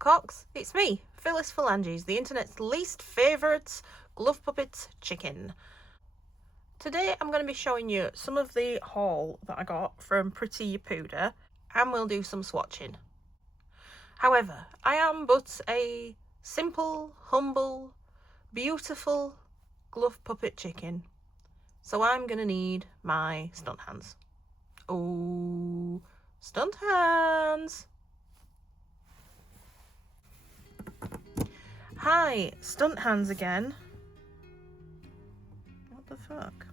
Cocks, it's me, Phyllis Phalanges, the internet's least favourite glove puppet chicken. Today I'm going to be showing you some of the haul that I got from Pretty Yeppuda, and we'll do some swatching. However, I am but a simple, humble, beautiful glove puppet chicken, so I'm going to need my stunt hands. Oh, stunt hands! Hi, stunt hands again. What the fuck?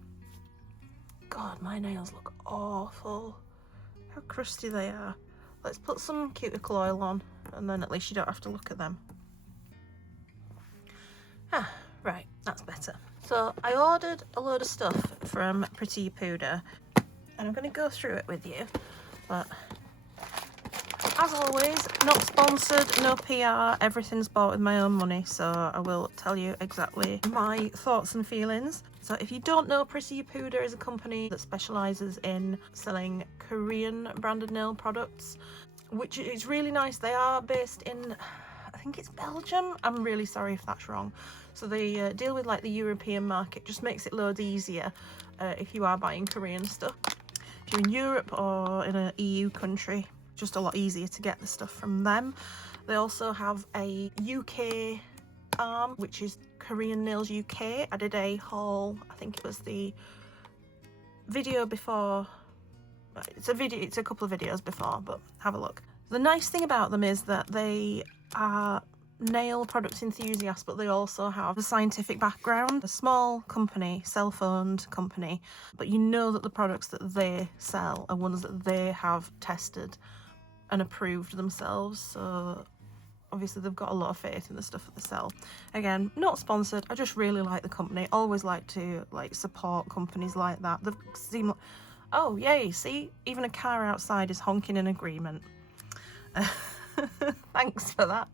God, my nails look awful. How crusty they are. Let's put some cuticle oil on, and then at least you don't have to look at them. Ah, right, that's better. So I ordered a load of stuff from Pretty Yeppuda, and I'm going to go through it with you, but as always, not sponsored, no PR, everything's bought with my own money, so I will tell you exactly my thoughts and feelings. So if you don't know, Pretty Yeppuda is a company that specialises in selling Korean branded nail products, which is really nice. They are based in, I think it's Belgium. I'm really sorry if that's wrong. So they deal with like the European market, just makes it loads easier if you are buying Korean stuff. If you're in Europe or in an EU country, just a lot easier to get the stuff from them. They also have a UK arm, which is Korean Nails UK. I did a haul, I think it was the video before. It's a couple of videos before, but have a look. The nice thing about them is that they are nail product enthusiasts, but they also have a scientific background. A small company, self-owned company, but you know that the products that they sell are ones that they have tested and approved themselves, so obviously they've got a lot of faith in the stuff that they sell. Again, not sponsored, I just really like the company. Always like to support companies like that. They seem like, oh yay, see, even a car outside is honking in agreement. Thanks for that.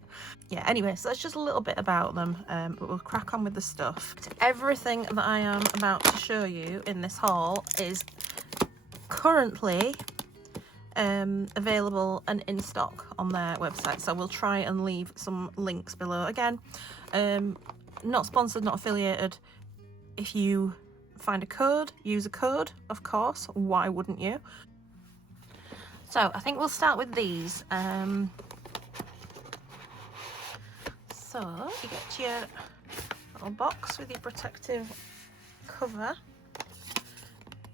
Yeah, anyway, so that's just a little bit about them, but we'll crack on with the stuff. Everything that I am about to show you in this haul is currently available and in stock on their website, so we'll try and leave some links below. Again, not sponsored, not affiliated. If you find a code, use a code, of course, why wouldn't you? So I think we'll start with these. So you get your little box with your protective cover.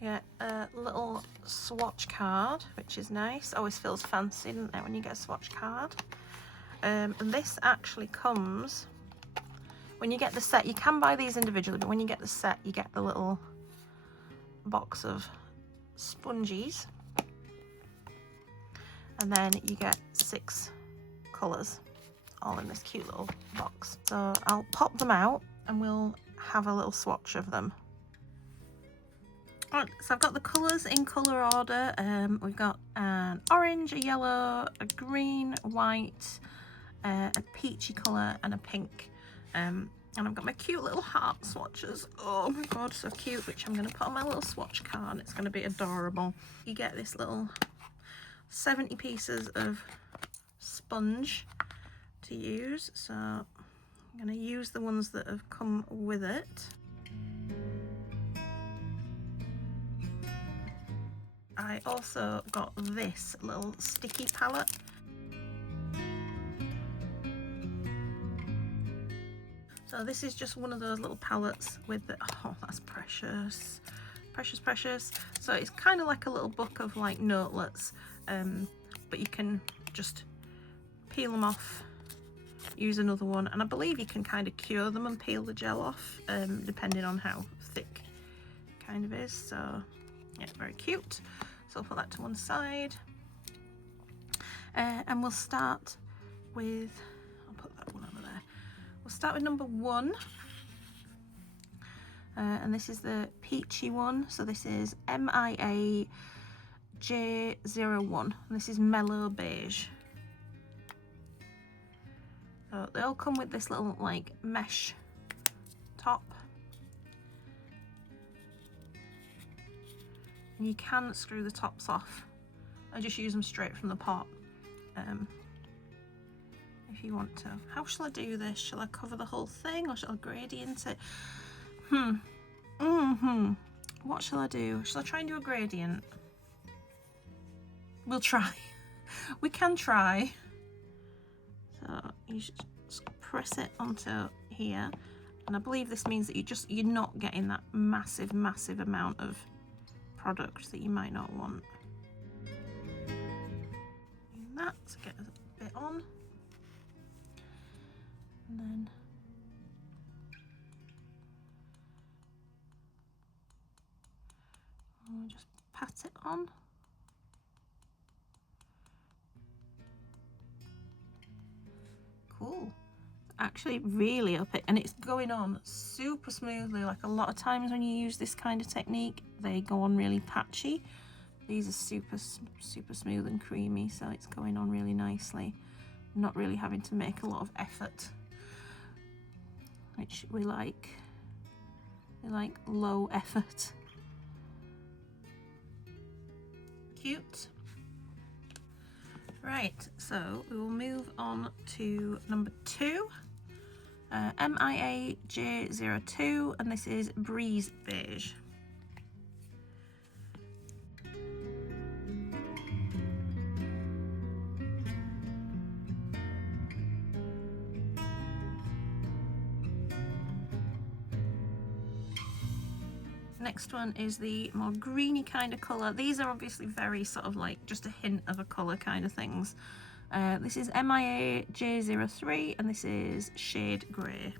You get a little swatch card, which is nice. Always feels fancy, doesn't it, when you get a swatch card? And this actually comes, when you get the set, you can buy these individually, but when you get the set, you get the little box of sponges. And then you get 6 colours, all in this cute little box. So I'll pop them out and we'll have a little swatch of them. Right, so I've got the colours in colour order. We've got an orange, a yellow, a green, white, a peachy colour and a pink. And I've got my cute little heart swatches. Oh my god, so cute, which I'm going to put on my little swatch card. It's going to be adorable. You get this little 70 pieces of sponge to use. So I'm going to use the ones that have come with it. I also got this little sticky palette. So this is just one of those little palettes with the, oh, that's precious, precious, precious. So it's kind of like a little book of like notelets, but you can just peel them off, use another one, and I believe you can kind of cure them and peel the gel off, depending on how thick it kind of is. So yeah, very cute. So I'll put that to one side, and we'll start with, I'll put that one over there. We'll start with number 1, and this is the peachy one. So this is MIA J01, and this is mellow beige. So they all come with this little like mesh top. And you can screw the tops off. I just use them straight from the pot. if you want to. How shall I do this? Shall I cover the whole thing or shall I gradient it? What shall I do? Shall I try and do a gradient? We'll try. We can try. So you should just press it onto here. And I believe this means that you're not getting that massive amount of product that you might not want. Doing that to get a bit on. And then I'll just pat it on. Cool. Actually really up it, and it's going on super smoothly. Like a lot of times when you use this kind of technique, they go on really patchy. These are super smooth and creamy, so it's going on really nicely. Not really having to make a lot of effort, which we like. We like low effort. Cute. Right, so we will move on to number 2, MIA J02, and this is Breeze Beige. Next one is the more greeny kind of colour. These are obviously very sort of like just a hint of a colour kind of things. This is MIA J03 and this is Shade Grey.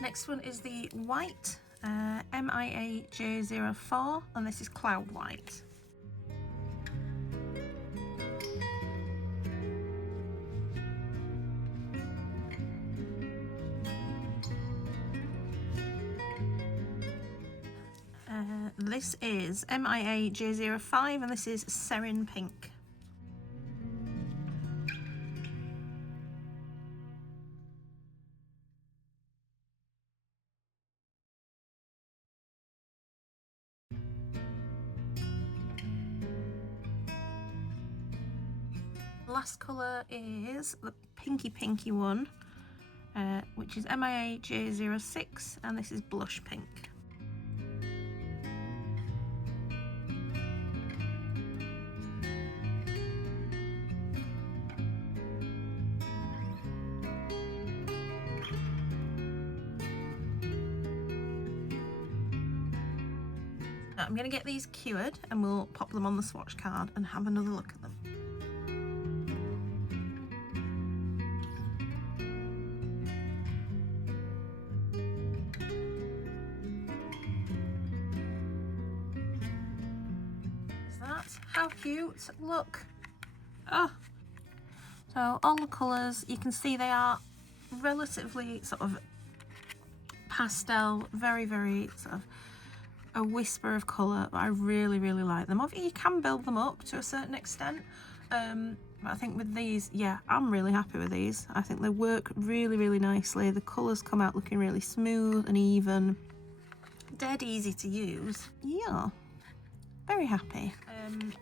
Next one is the white. MIA J04 and this is Cloud White. This is MIA J05 and this is Serin Pink. The last colour is the pinky one, which is MIA J06 and this is Blush Pink. I'm going to get these cured and we'll pop them on the swatch card and have another look at them. How cute, look. Oh. So all the colours, you can see they are relatively sort of pastel, very sort of a whisper of colour, but I really like them. Obviously you can build them up to a certain extent, but I think with these, yeah, I'm really happy with these. I think they work really nicely. The colours come out looking really smooth and even, dead easy to use. Yeah, very happy.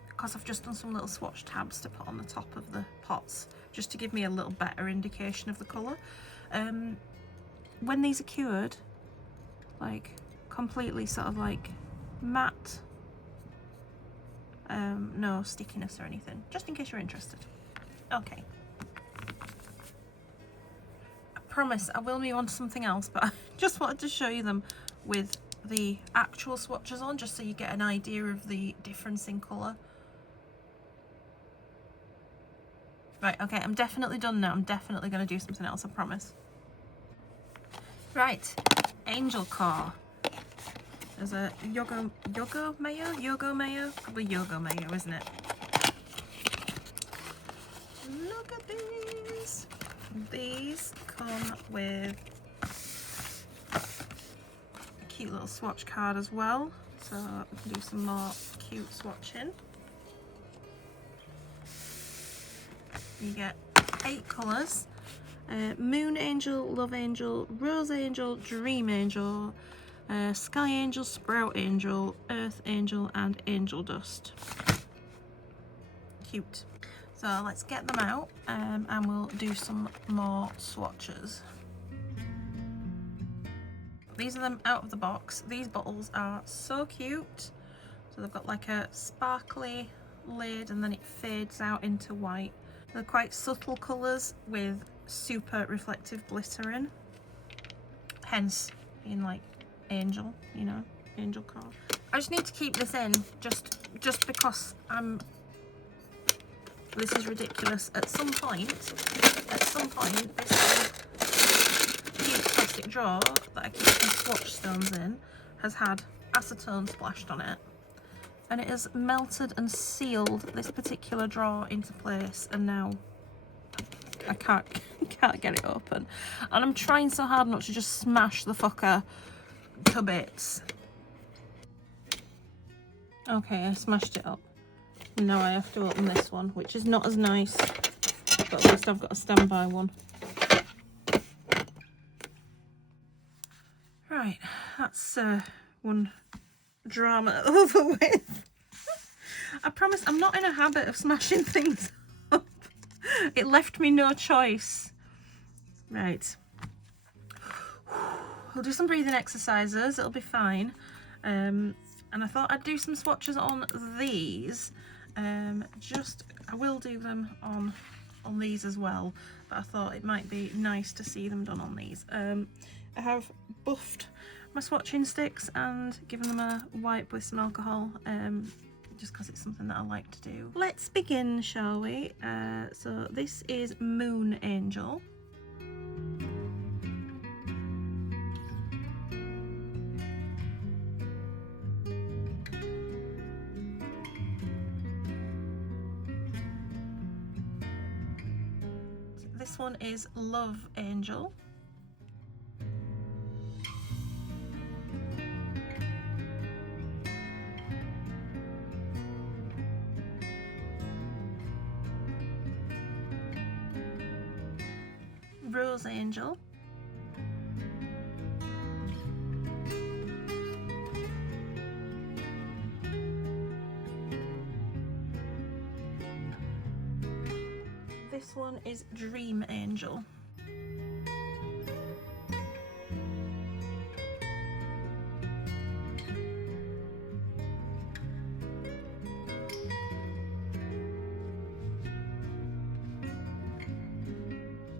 Because I've just done some little swatch tabs to put on the top of the pots just to give me a little better indication of the colour. When these are cured, like completely sort of like matte, no stickiness or anything, just in case you're interested. Okay, I promise I will move on to something else, but I just wanted to show you them with the actual swatches on, just so you get an idea of the difference in colour. Right, okay, I'm definitely done now. I'm definitely going to do something else, I promise. Right, Angelcore. There's a Yogomayo? Probably Yogomayo, isn't it? Look at these. These come with a cute little swatch card as well. So we can do some more cute swatching. You get 8 colours Moon Angel, Love Angel, Rose Angel, Dream Angel, Sky Angel, Sprout Angel, Earth Angel, and Angel Dust. Cute. So let's get them out and we'll do some more swatches. These are them out of the box. These bottles are so cute. So they've got like a sparkly lid and then it fades out into white. They're quite subtle colours with super reflective glitter in. Hence being like angel, you know, Angelcore. I just need to keep this in just because this is ridiculous. At some point, this cute plastic jar that I keep my swatch stones in has had acetone splashed on it. And it has melted and sealed this particular drawer into place, and now I can't get it open. And I'm trying so hard not to just smash the fucker to bits. Okay, I smashed it up. Now I have to open this one, which is not as nice, but at least I've got a standby one. Right, that's one drama over with. I promise I'm not in a habit of smashing things up. It left me no choice. Right. We'll do some breathing exercises, it'll be fine. And I thought I'd do some swatches on these. I will do them on these as well, but I thought it might be nice to see them done on these. I have buffed my swatching sticks and given them a wipe with some alcohol, just because it's something that I like to do. Let's begin, shall we? So this is Moon Angel. This one is Love Angel. Rose Angel. This one is Dream Angel.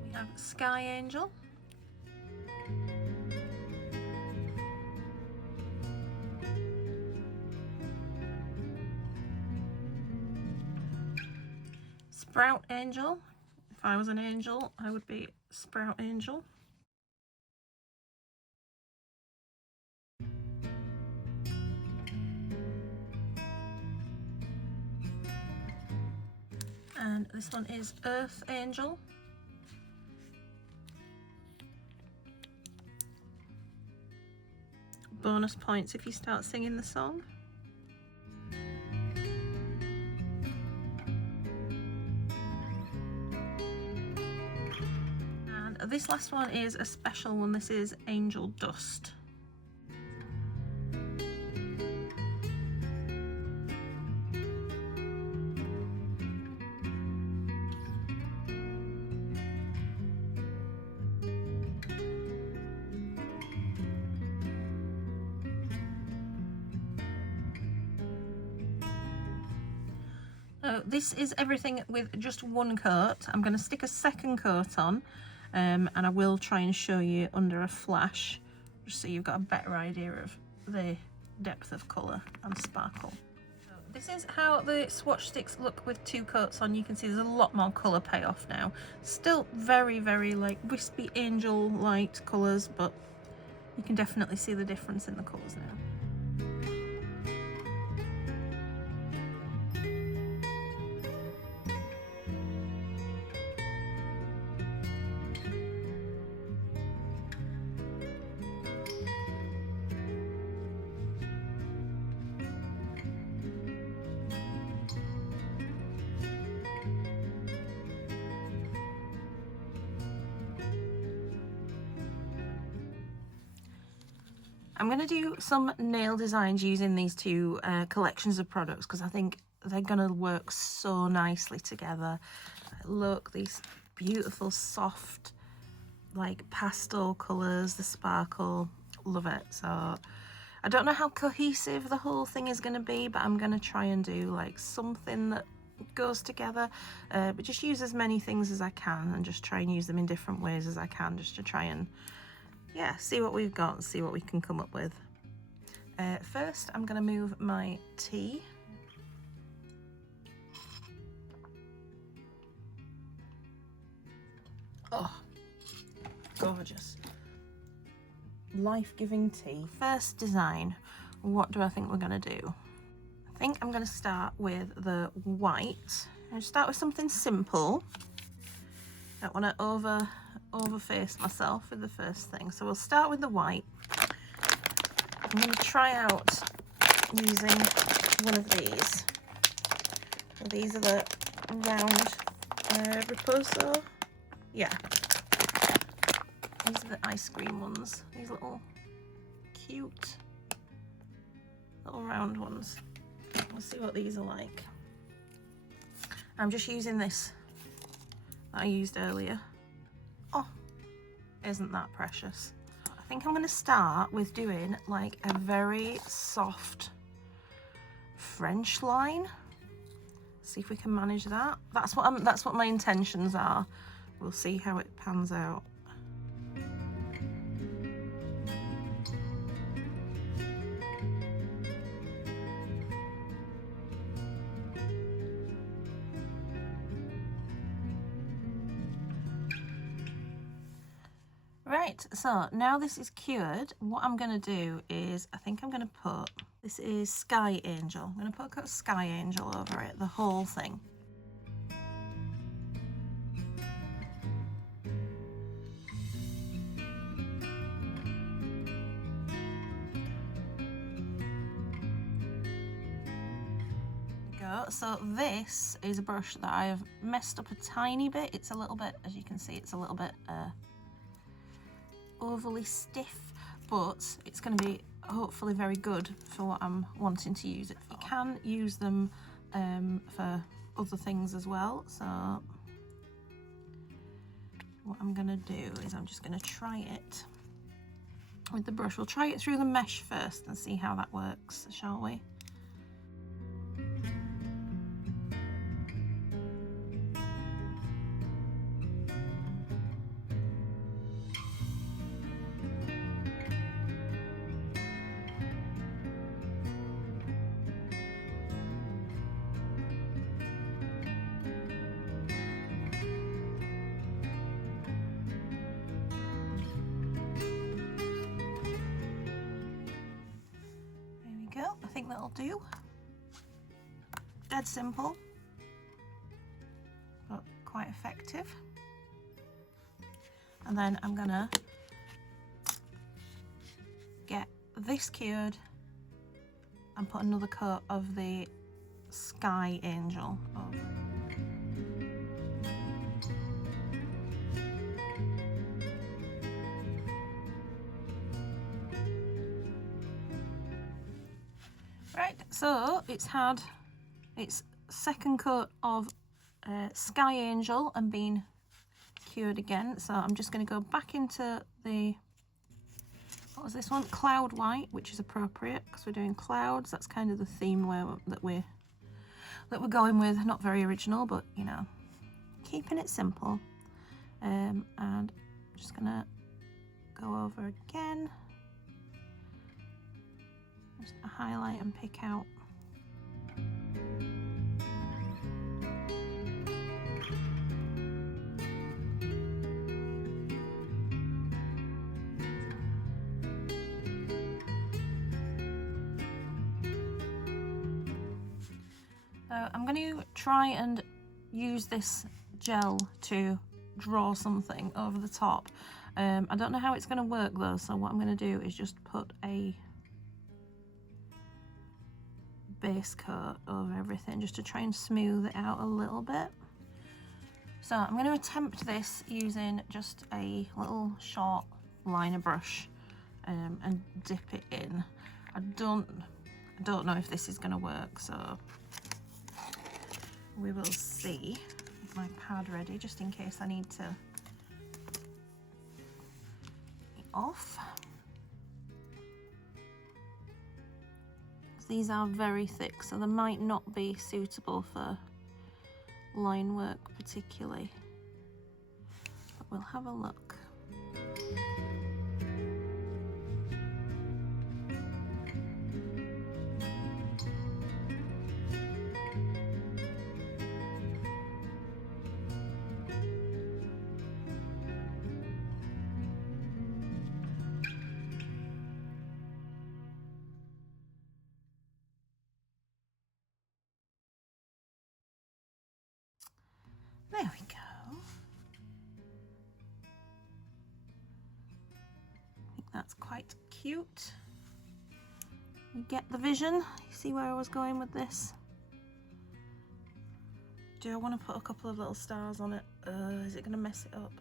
We have Sky Angel. Sprout Angel. If I was an angel, I would be Sprout Angel. And this one is Earth Angel. Bonus points if you start singing the song. This last one is a special one. This is Angel Dust. This is everything with just one coat. I'm going to stick a second coat on. And I will try and show you under a flash, just so you've got a better idea of the depth of colour and sparkle. So this is how the swatch sticks look with two coats on. You can see there's a lot more colour payoff now. Still very, very like wispy angel light colours, but you can definitely see the difference in the colours now. I'm going to do some nail designs using these two collections of products because I think they're going to work so nicely together. Look, these beautiful soft like pastel colours, the sparkle, love it. So I don't know how cohesive the whole thing is going to be, but I'm going to try and do like something that goes together, but just use as many things as I can and just try and use them in different ways as I can, just to try and see what we've got and see what we can come up with. First I'm going to move my tea. Oh, gorgeous, life-giving tea. First design, what do I think we're going to do? I think I'm going to start with the white. I'll start with something simple. Don't want to overface myself with the first thing, so we'll start with the white. I'm going to try out using one of these. So these are the round Riposo. Yeah, these are the ice cream ones. These little cute little round ones. We'll see what these are like. I'm just using this that I used earlier. Oh, isn't that precious? I think I'm going to start with doing like a very soft French line. See if we can manage that. That's what my intentions are. We'll see how it pans out. Right, so now this is cured, what I'm going to do is, I think I'm going to put, this is Sky Angel. I'm going to put a coat of Sky Angel over it, the whole thing. So this is a brush that I have messed up a tiny bit. It's a little bit, as you can see, it's a little bit overly stiff, but it's going to be hopefully very good for what I'm wanting to use it for. You can use them for other things as well. So what I'm going to do is I'm just going to try it with the brush. We'll try it through the mesh first and see how that works, shall we? I think that'll do. Dead simple, but quite effective. And then I'm gonna get this cured and put another coat of the Sky Angel over. Right, so it's had its second coat of Sky Angel and been cured again. So I'm just going to go back into the, what was this one? Cloud White, which is appropriate because we're doing clouds. That's kind of the theme that we're going with. Not very original, but you know, keeping it simple. And I'm just going to go over again. Just highlight and pick out. So I'm going to try and use this gel to draw something over the top. I don't know how it's going to work though, so what I'm going to do is just put a base coat over everything just to try and smooth it out a little bit. So I'm going to attempt this using just a little short liner brush. and dip it in. I don't know if this is going to work, so we will see. Get my pad ready just in case I need to get it off. These are very thick, so they might not be suitable for line work particularly, but we'll have a look. There we go. I think that's quite cute. You get the vision? You see where I was going with this? Do I want to put a couple of little stars on it? Is it going to mess it up?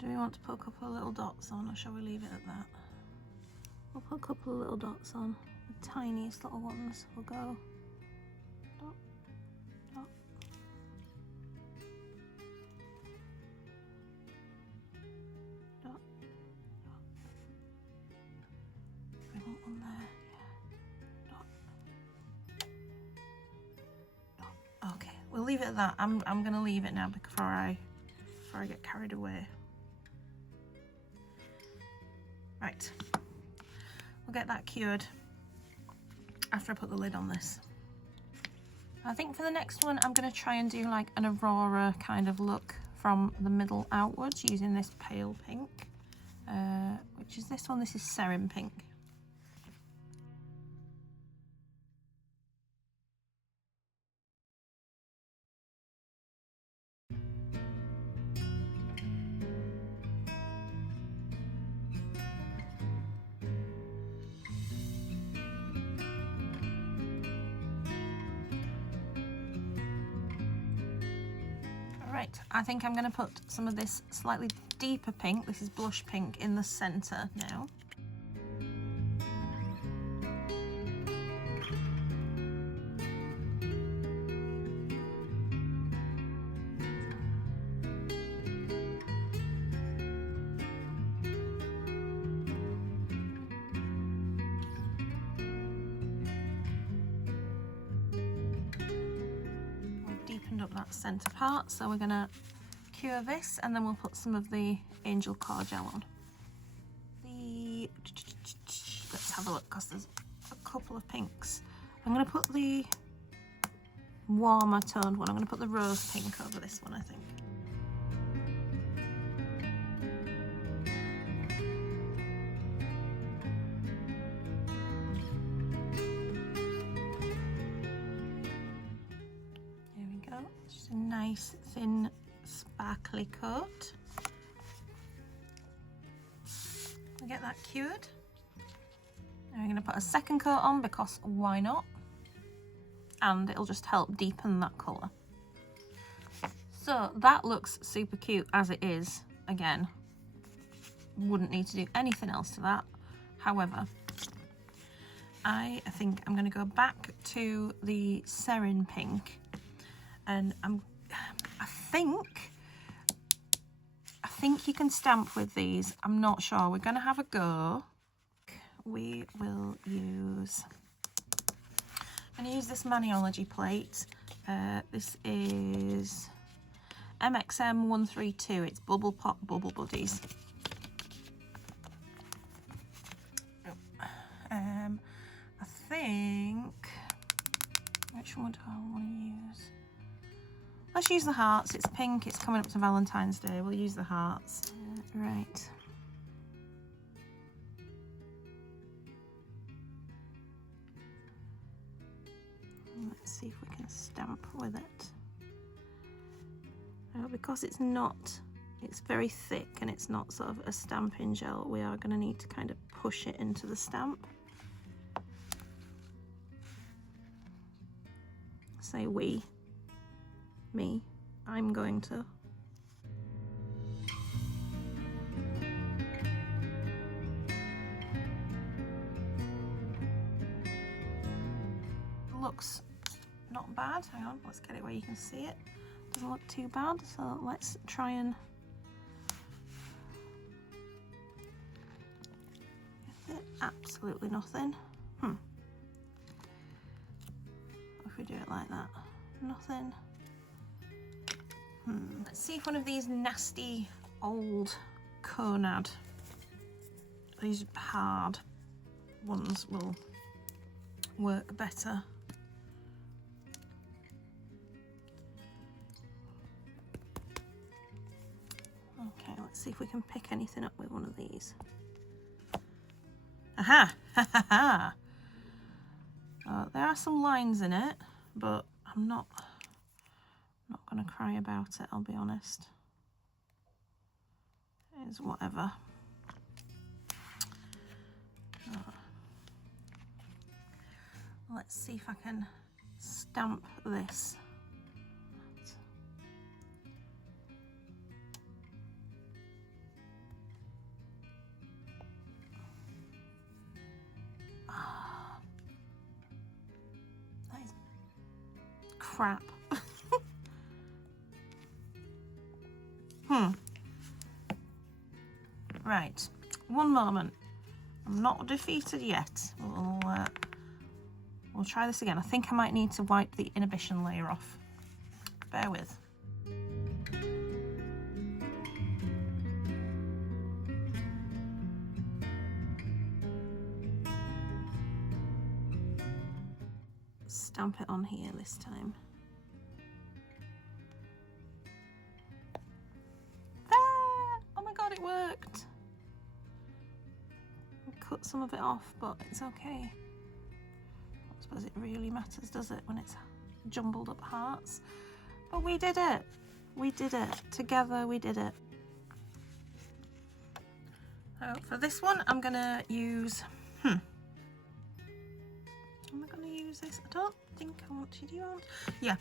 Do we want to put a couple of little dots on, or shall we leave it at that? We'll put a couple of little dots on. The tiniest little ones will go dot, dot. Dot, dot. We want one there, yeah. Dot, dot. Okay, we'll leave it at that. I'm gonna leave it now before I get carried away. Right, we'll get that cured after I put the lid on this. I think for the next one, I'm going to try and do like an aurora kind of look from the middle outwards using this pale pink, which is this one. This is Serin Pink. Right, I think I'm going to put some of this slightly deeper pink, this is blush pink, in the centre now. Up that centre part, so we're going to cure this and then we'll put some of the Angelcore gel on. Let's have a look, because there's a couple of pinks. I'm going to put the warmer toned one. I'm going to put the rose pink over this one, I think. Just a nice thin sparkly coat. We'll get that cured. And we're going to put a second coat on because why not? And it'll just help deepen that colour. So that looks super cute as it is. Again, wouldn't need to do anything else to that. However, I think I'm going to go back to the Serin Pink. And I think you can stamp with these. I'm not sure. We're going to have a go. We will use... I'm going to use this Maniology plate. This is MXM 132. It's Bubble Pop Bubble Buddies. I think... Which one do I want to use? Let's use the hearts. It's pink, it's coming up to Valentine's Day. We'll use the hearts. Right. Let's see if we can stamp with it. Because it's very thick and it's not sort of a stamping gel, we are going to need to kind of push it into the stamp. Say we. Me. I'm going to. Looks not bad. Hang on, let's get it where you can see it. Doesn't look too bad, so let's try and absolutely nothing. If we do it like that, nothing. Let's see if one of these nasty old Conad, these hard ones, will work better. Okay, let's see if we can pick anything up with one of these. Aha! Ha ha ha! There are some lines in it, but I'm not going to cry about it, I'll be honest. It's whatever. Let's see if I can stamp this. That is crap. Right, one moment. I'm not defeated yet. We'll try this again. I think I might need to wipe the inhibition layer off. Bear with. Stamp it on here this time. Ah! Oh my god, it worked! Cut some of it off, but it's okay. I suppose it really matters, does it, when it's jumbled up hearts? But we did it! We did it. Together we did it. So for this one, I'm gonna use... Am I gonna use this? I don't think I want to. Do you want? Yeah.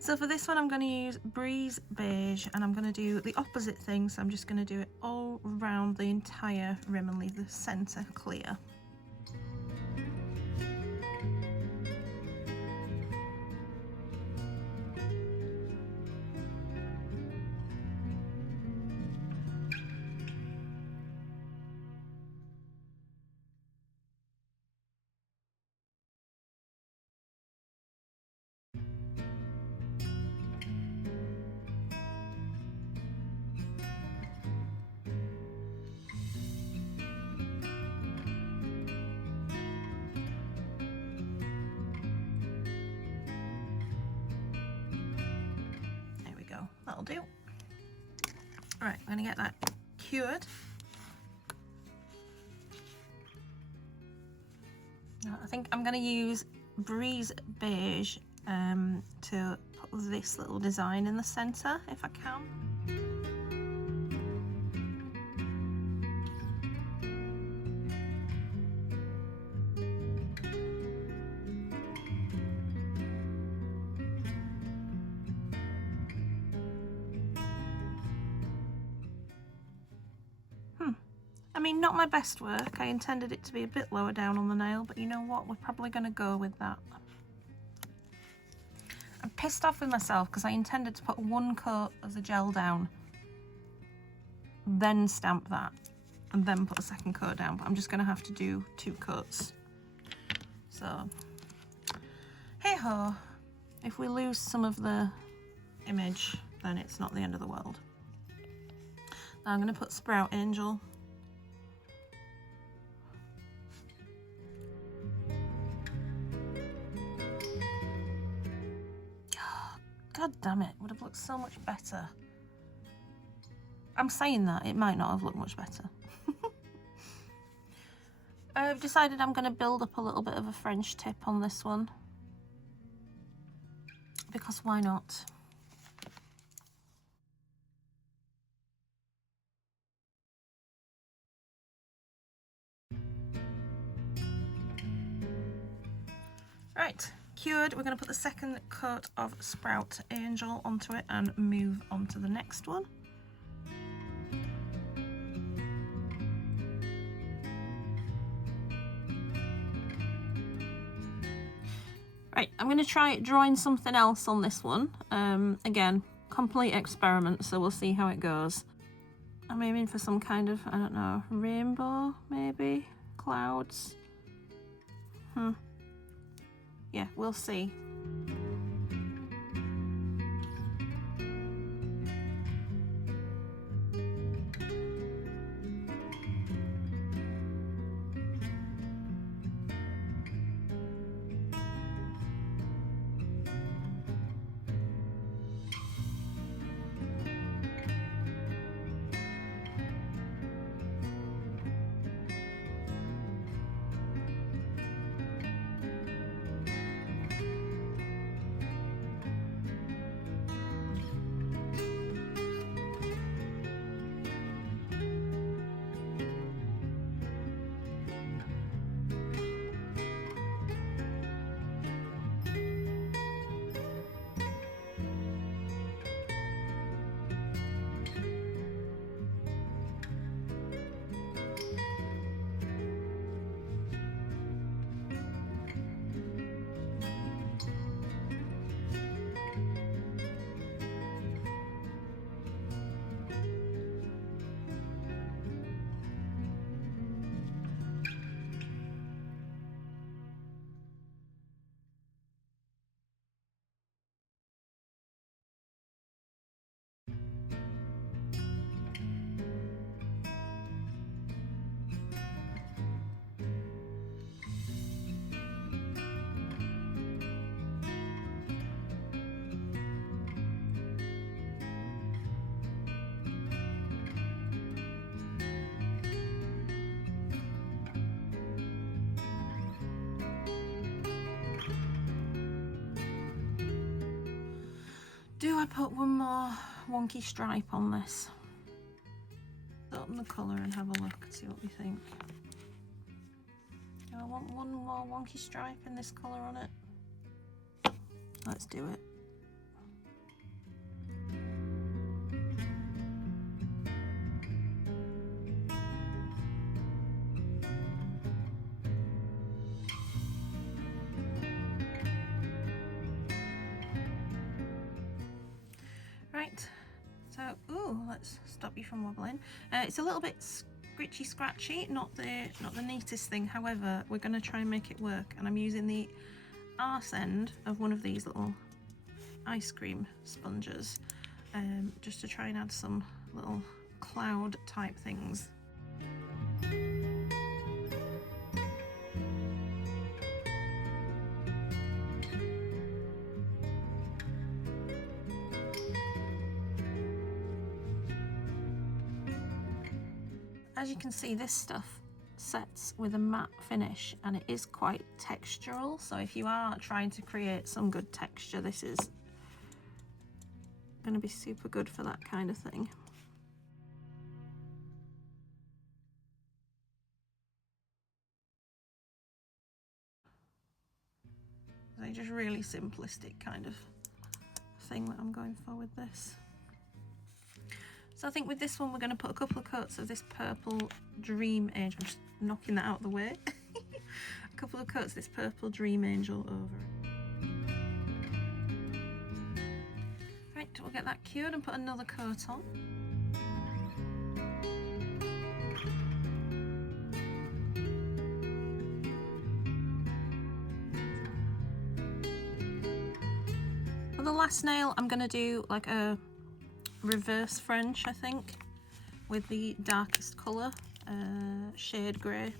So for this one, I'm going to use Breeze Beige, and I'm going to do the opposite thing. So I'm just going to do it all around the entire rim and leave the centre clear. That'll do. Right, I'm going to get that cured. I think I'm going to use Breeze Beige to put this little design in the centre, if I can. I mean, not my best work. I intended it to be a bit lower down on the nail, but you know what? We're probably going to go with that. I'm pissed off with myself because I intended to put one coat of the gel down, then stamp that, and then put the second coat down, but I'm just going to have to do 2 coats. So, hey ho, if we lose some of the image, then it's not the end of the world. Now I'm going to put Sprout Angel. God damn it, would have looked so much better. I'm saying that, it might not have looked much better. I've decided I'm going to build up a little bit of a French tip on this one. Because why not? Right, cured. We're going to put the second coat of Sprout Angel onto it and move on to the next one. Right, I'm going to try drawing something else on this one. Again, complete experiment, so we'll see how it goes. I'm aiming for some kind of, I don't know, rainbow, maybe? Clouds? Yeah, we'll see. Do I put one more wonky stripe on this? Open the colour and have a look and see what we think. Do I want one more wonky stripe in this colour on it? Let's do it. Right, so, ooh, let's stop you from wobbling. It's a little bit scritchy scratchy, not the neatest thing. However, we're going to try and make it work, and I'm using the arse end of one of these little ice cream sponges, just to try and add some little cloud type things. As you can see, this stuff sets with a matte finish and it is quite textural, so if you are trying to create some good texture, this is going to be super good for that kind of thing. It's just really simplistic kind of thing that I'm going for with this. So I think with this one we're going to put a couple of coats of this purple Dream Angel. I'm just knocking that out of the way. A couple of coats of this purple Dream Angel over. Right, we'll get that cured and put another coat on. For the last nail, I'm going to do like a reverse French, I think, with the darkest colour, shade grey.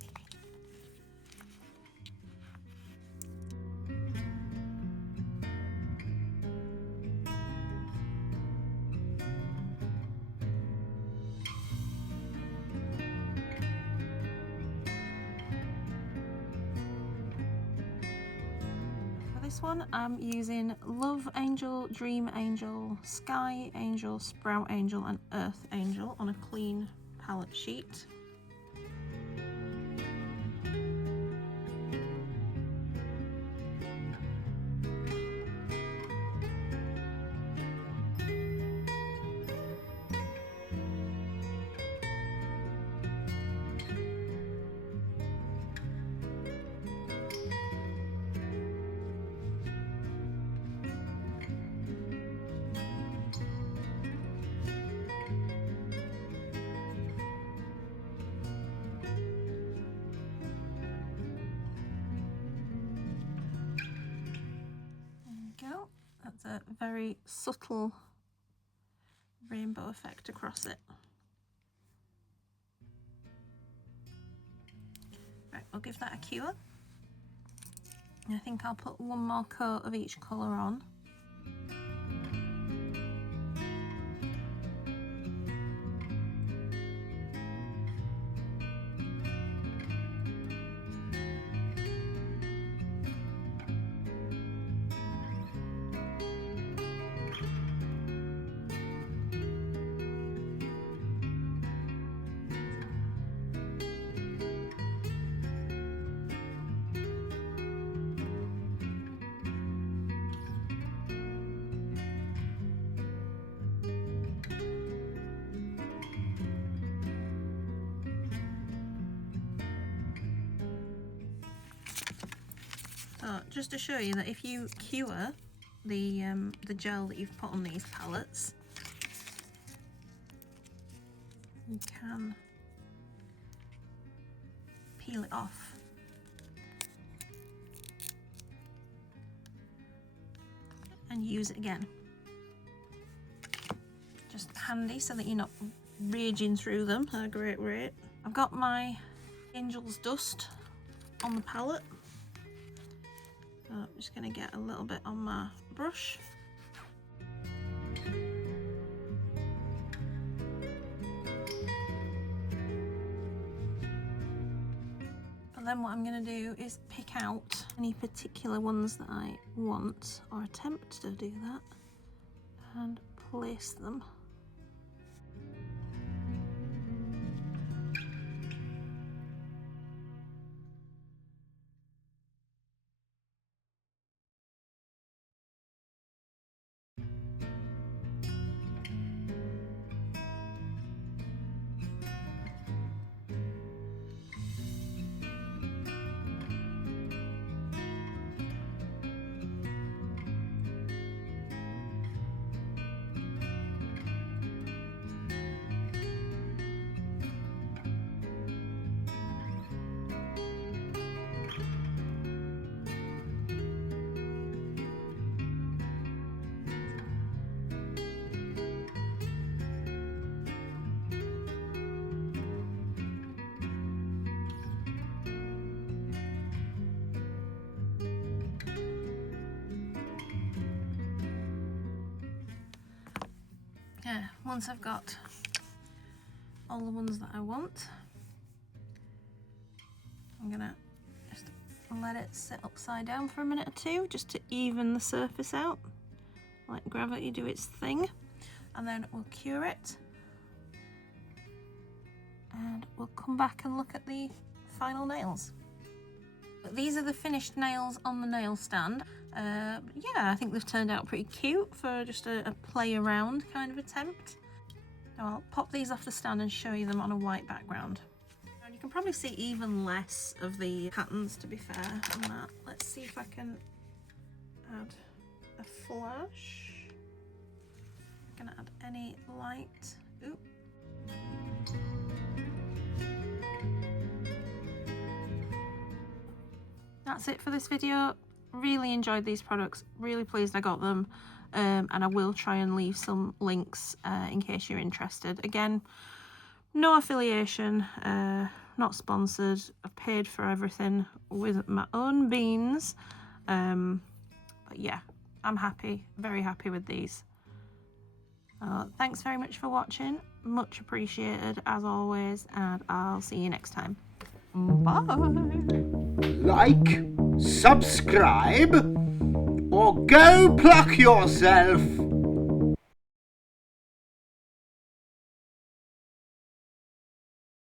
this one I'm using Love Angel, Dream Angel, Sky Angel, Sprout Angel and Earth Angel on a clean palette sheet. Go. That's a very subtle rainbow effect across it. Right, we'll give that a cure. I think I'll put one more coat of each colour on. So just to show you that if you cure the gel that you've put on these palettes, you can peel it off. And use it again. Just handy so that you're not raging through them at a great rate. I've got my Angel's Dust on the palette. So I'm just going to get a little bit on my brush. And then what I'm going to do is pick out any particular ones that I want, or attempt to do that, and place them. Yeah, once I've got all the ones that I want, I'm gonna just let it sit upside down for a minute or two just to even the surface out, let gravity do its thing, and then we'll cure it and we'll come back and look at the final nails. These are the finished nails on the nail stand. Yeah, I think they've turned out pretty cute for just a play around kind of attempt. So I'll pop these off the stand and show you them on a white background. And you can probably see even less of the patterns, to be fair, on that. Let's see if I can add a flash. I'm gonna add any light. Ooh. That's it for this video. Really enjoyed these products, really pleased I got them, and I will try and leave some links in case you're interested. Again, no affiliation, not sponsored. I've paid for everything with my own beans, but yeah, I'm happy, very happy with these. Thanks very much for watching, much appreciated as always, and I'll see you next time. Bye! Like, subscribe, or go pluck yourself.